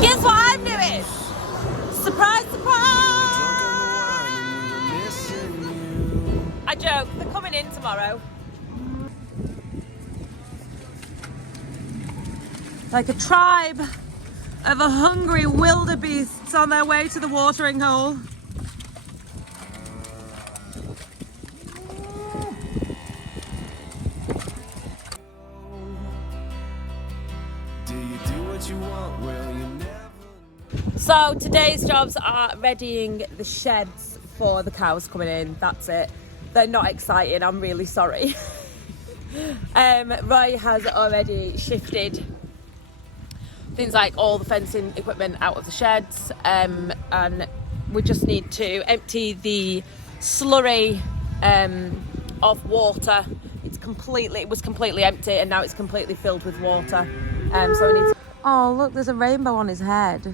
Guess what I'm doing? Surprise, surprise! I joke, they're coming in tomorrow. Like a tribe of a hungry wildebeests on their way to the watering hole. So today's jobs are readying the sheds for the cows coming in. That's it. They're not exciting, I'm really sorry. Roy has already shifted things like all the fencing equipment out of the sheds, and we just need to empty the slurry of water. It was completely empty and now it's completely filled with water. So we need to... Oh look, there's a rainbow on his head.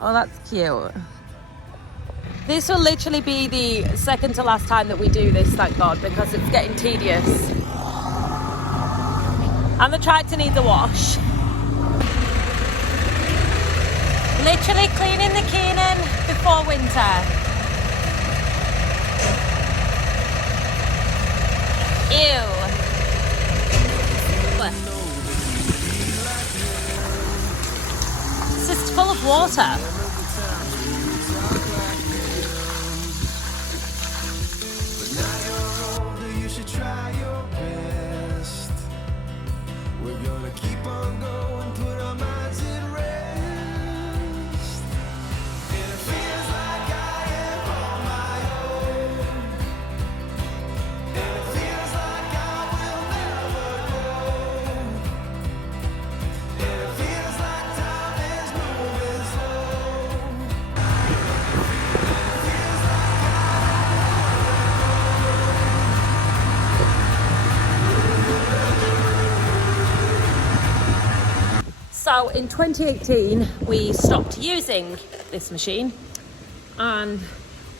Oh, that's cute. This will literally be the second to last time that we do this, thank God, because it's getting tedious. And the tractor needs a wash. Literally cleaning the Keenan before winter. Ew. It's just full of water. So in 2018 we stopped using this machine, and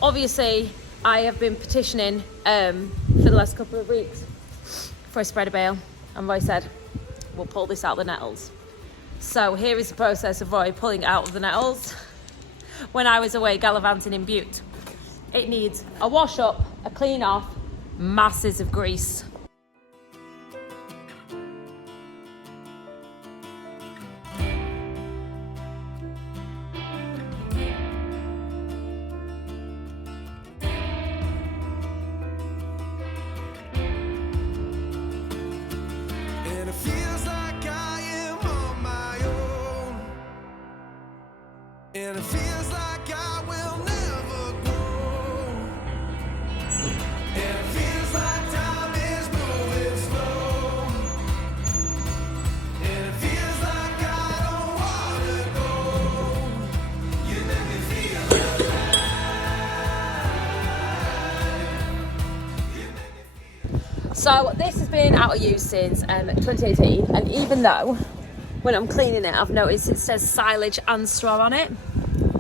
obviously I have been petitioning for the last couple of weeks for a spreader bale, and Roy said we'll pull this out of the nettles. So here is the process of Roy pulling it out of the nettles when I was away gallivanting in Butte. It needs a wash up, a clean off, masses of grease. And it feels like I will never grow. And it feels like time is moving slow. And it feels like I don't wanna go. You make me feel alive. So this has been out of use since 2018, and even though when I'm cleaning it I've noticed it says silage and straw on it,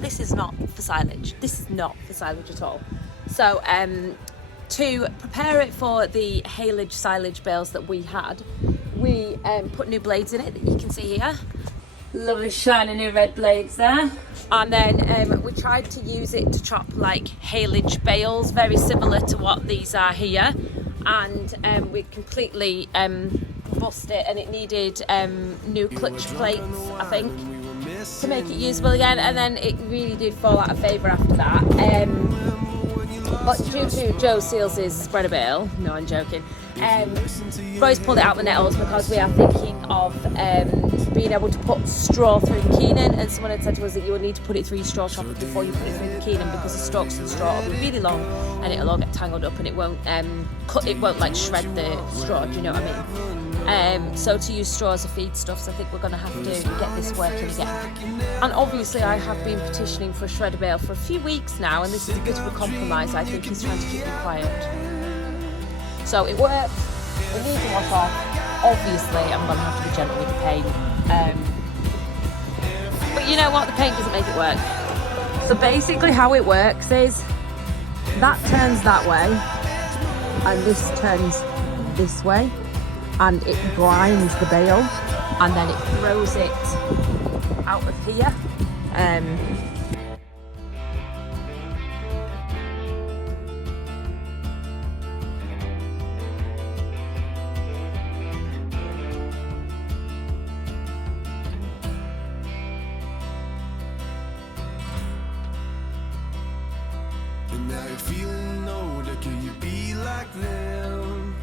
this is not for silage. This is not for silage at all. So to prepare it for the haylage silage bales that we had, we put new blades in it that you can see here. Lovely shiny new red blades there. And then we tried to use it to chop like haylage bales, very similar to what these are here. And we completely bust it, and it needed new clutch plates, I think, to make it usable again, and then it really did fall out of favour after that. But due to Joe Seals' spreader bale, no, I'm joking, Roy's pulled it out the nettles because we are thinking of being able to put straw through the Keenan, and someone had said to us that you would need to put it through your straw chopper before you put it through the Keenan, because the stalks of the straw will be really long and it'll all get tangled up, and it won't like shred the straw, do you know what I mean? So to use straw as a feedstuffs, I think we're going to have to get this working again. And obviously I have been petitioning for a shredder bale for a few weeks now, and this is a bit of a compromise. I think he's trying to keep me quiet. So it works. It needs to wash off. Obviously I'm going to have to be gentle with the paint. But you know what? The paint doesn't make it work. So basically how it works is that turns that way and this turns this way, and it grinds the bale, and then it throws it out of here And now you're feeling older, can you be like them?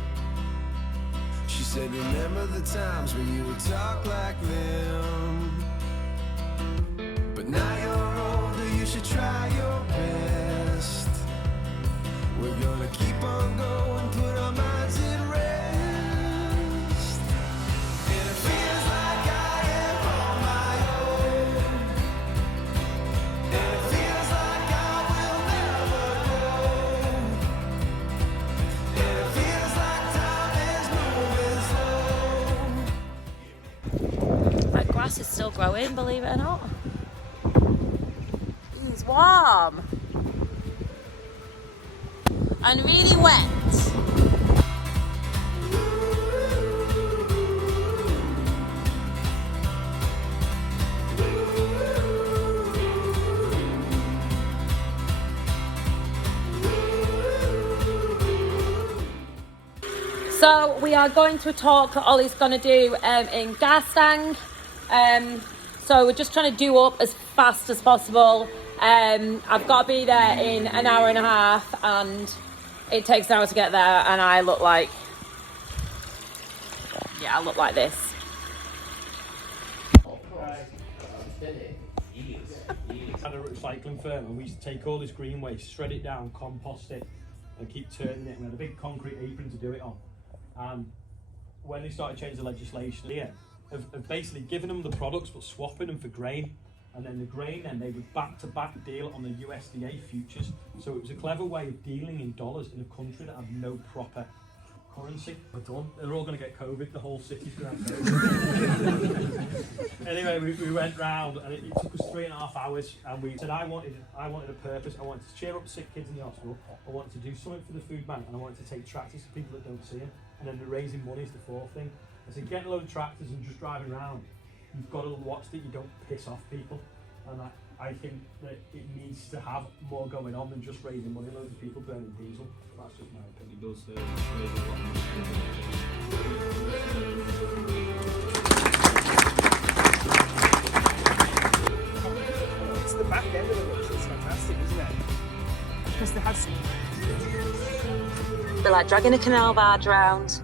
She said, remember the times when you would talk like them. But now you're older, you should try your best. We're gonna keep on going, put our minds at rest. And it feels like I am on my own. And it feels like I will never go. And it feels like time is moving slow. My grass is still growing, believe it or not. It's warm and really wet. So we are going to a talk that Ollie's going to do in Garstang. So we're just trying to do up as fast as possible. I've got to be there in an hour and a half, and it takes an hour to get there, and I look like, yeah, I look like this. Had a recycling firm, and we used to take all this green waste, shred it down, compost it, and keep turning it. We had a big concrete apron to do it on. And when they started changing the legislation here, of basically giving them the products but swapping them for grain, and then the grain, then they would back-to-back deal on the USDA futures. So it was a clever way of dealing in dollars in a country that had no proper currency. We're done. They're all going to get COVID. The whole city's going to have COVID. Anyway, we went round, and it took us 3.5 hours, and we said I wanted a purpose. I wanted to cheer up sick kids in the hospital. I wanted to do something for the food bank, and I wanted to take tractors to people that don't see them. And then the raising money is the fourth thing. I said, getting a load of tractors and just driving around, you've got to watch that you don't piss off people. And I think that it needs to have more going on than just raising money, loads of people burning diesel. That's just my opinion. It does raise a lot of money. It's the back end of the which is fantastic, isn't it? Because they have some. They're like dragging a canal barge around.